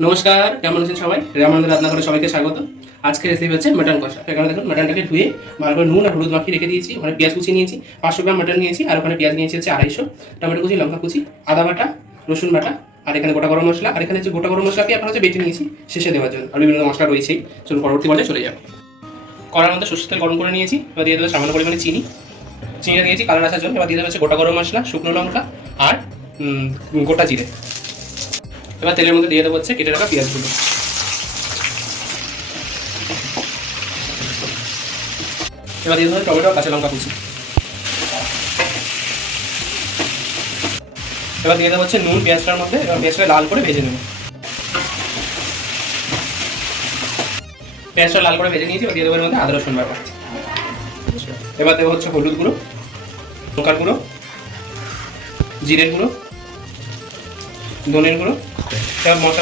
নমস্কার, কেমন আছেন সবাই? রামানন্দ রান্নাঘরে সবাইকে স্বাগত। আজকে রেসিপি হচ্ছে মাটন কষা। এখানে দেখুন মাটনটাকে ধুয়ে ভালো করে নুন আর হলুদ মাখিয়ে রেখে দিয়েছি। ওখানে পেঁয়াজ কুচি নিয়েছি, 500 গ্রাম মাটন নিয়েছি, আর ওখানে পেঁয়াজ নিয়েছি হচ্ছে 250, টমেটো কুচি, লঙ্কা কুচি, আদা বাটা, রসুন বাটা, আর এখানে গোটা গরম মশলা, আর এখানে হচ্ছে গোটা গরম মশলাকে আপনার হচ্ছে বেটে নিয়েছি শেষে দেওয়ার জন্য। আর বিভিন্ন মশলা রয়েছেই। চলুন পরবর্তী পর্যায়ে চলে যাবো। কড়ার মধ্যে সরষের তেল গরম করে নিয়েছি। এবার দিয়ে দেবো সামান্য পরিমাণে চিনিটা দিয়েছি কালার আসার জন্য। এবার দিয়ে দেবো হচ্ছে গোটা গরম মশলা, শুকনো লঙ্কা আর গোটা জিরে। এবার তেলের মধ্যে দিয়ে দেবো হচ্ছে কেটে রাখা পেঁয়াজগুলো। এবার দিয়ে দেবো টমেটো আর কাঁচা লঙ্কা কুচি। এবার দিয়ে দেবো হচ্ছে নুন পেঁয়াজটার মধ্যে। এবার পেঁয়াজটা লাল করে ভেজে নেব। পেঁয়াজটা লাল করে ভেজে নিয়েছি। এবার দিয়ে দেবো এর মধ্যে আদা রসুন বাটা। এবার দেবো হচ্ছে হলুদ গুঁড়ো, লঙ্কার গুঁড়ো, জিরের গুঁড়ো, ধনের গুঁড়ো। এবার মশলা